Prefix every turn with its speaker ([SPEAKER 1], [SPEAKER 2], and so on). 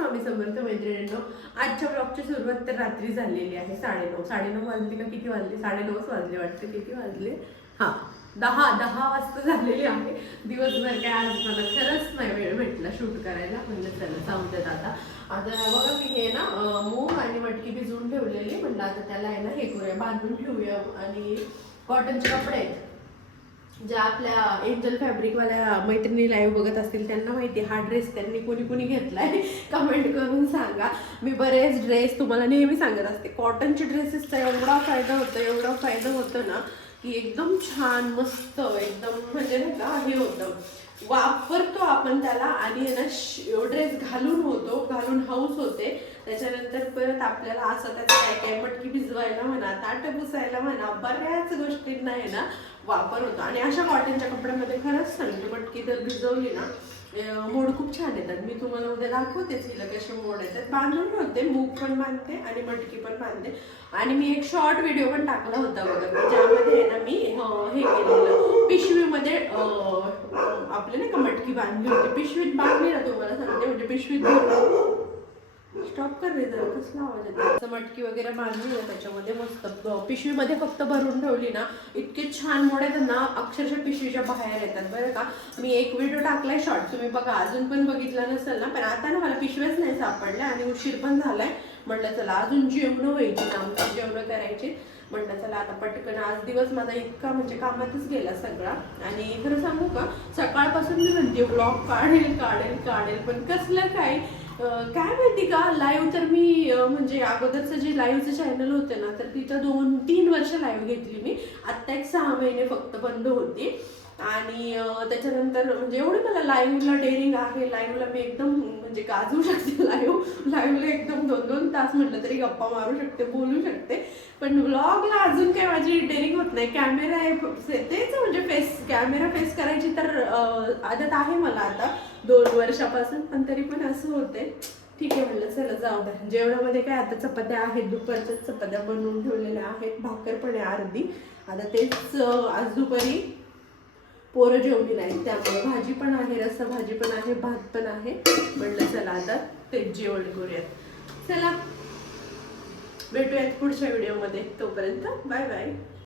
[SPEAKER 1] स्वामी समर्थ मैत्रिणींनो आजच्या ब्लॉगची सुरुवात तर रात्री झालेली आहे साडेनऊ. साडेनऊ वाजले का किती वाजले? साडेनऊच वाजले वाटते किती वाजले? हा दहा दहा वाजता झालेली आहे. दिवसभर काय आज मला खरंच नाही वेळ भेटला शूट करायला. म्हणजे चला जाऊ देत आता आता बघा मी हे ना मूग आणि मटकी भिजवून ठेवलेली. म्हणलं आता त्याला आहे ना हे करूया बांधून ठेवूया. आणि कॉटनचे कपडे आहेत. ज्या आपल्या एंजल फॅब्रिकवाल्या मैत्रिणी लाईव्ह बघत असतील त्यांना माहिती आहे, हा ड्रेस त्यांनी कोणी कोणी घेतलाय? कमेंट करून सांगा. मी बरेच ड्रेस तुम्हाला नेहमी सांगत असते. कॉटनचे ड्रेसेसचा एवढा फायदा होतो एवढा फायदा होतो ना की एकदम छान मस्त एकदम म्हणजे ना का हे होतं. वापरतो आपण त्याला आणि आहे ना ड्रेस घालून होतो घालून हाऊस होते. त्याच्यानंतर परत आपल्याला असं त्याचं काय काय मटकी भिजवायला म्हणा ताट पुसायला म्हणा बऱ्याच गोष्टींना आहे ना वापर होतो. आणि अशा कॉटनच्या कपड्यामध्ये खरंच सांगते मटकी जर भिजवली ना मोड खूप छान येतात. मी तुम्हाला उद्या दाखवतेच हिला कसे मोड येतात. बांधून ठेवते मूग पण बांधते आणि मटकी पण बांधते. आणि मी एक शॉर्ट व्हिडिओ पण टाकला होता बघा ज्यामध्ये आहे ना मी हो, हे केलेलं. पिशवीमध्ये आपले नाही का मटकी बांधली होती. पिशवीत बांधली ना तुम्हाला हो, सांगते. म्हणजे पिशवीत स्टॉप कर रे जरा कसला आवाज येतो असं मटकी वगैरे बांधली ना त्याच्यामध्ये मस्त पिशवीमध्ये फक्त भरून ठेवली ना इतके छान मोड आहेत ना अक्षरशः पिशवीच्या बाहेर येतात. बरं का? मी एक व्हिडिओ टाकलाय शॉर्ट तुम्ही बघा अजून पण बघितला नसेल ना पण आता ना मला पिशव्याच नाही सापडल्या आणि उशीर पण झालाय. म्हटलं चला अजून जेवणं व्हायची ना आमची जेवणं करायची. म्हणलं चला आता पटकन आज दिवस माझा इतका म्हणजे कामातच गेला सगळा. आणि खरं सांगू का सकाळपासून मी म्हणते ब्लॉग काढेल काढेल काढेल पण कसलं काय काय माहिती का लाईव्ह तर मी म्हणजे अगोदरचं जे लाईव्हचं चॅनल होतं ना तर तिथं दोन तीन वर्ष लाईव्ह घेतली मी. आत्ता एक सहा महिने फक्त बंद होती. आणि त्याच्यानंतर म्हणजे एवढी मला लाईव्हला डेअरिंग आहे लाईव्हला मी एकदम म्हणजे गाजवू शकते लाईव्ह. लाईव्हला एकदम दोन दोन तास म्हटलं तरी गप्पा मारू शकते बोलू शकते. पण ब्लॉगला अजून काही माझी डेअरिंग होत नाही. कॅमेरा आहे तेच म्हणजे फेस कॅमेरा फेस करायची तर आदत आहे मला आता. दोन वर्षापासून पण तरी पण असं होते ठीक आहे म्हणलं चला जाऊ द्या. जेवणामध्ये काय आता चपात्या आहेत दुपारच्या चपात्या बनवून ठेवलेल्या आहेत. भाकर पण आहे अर्धी. आता तेच आज दुपारी पोरं जेवली नाही. त्यामुळे भाजी पण आहे रस्सा भाजी पण आहे भात पण आहे. म्हणलं चला आता ते जेवण करूयात. चला. भेटूयात पुढच्या व्हिडिओमध्ये तोपर्यंत बाय बाय.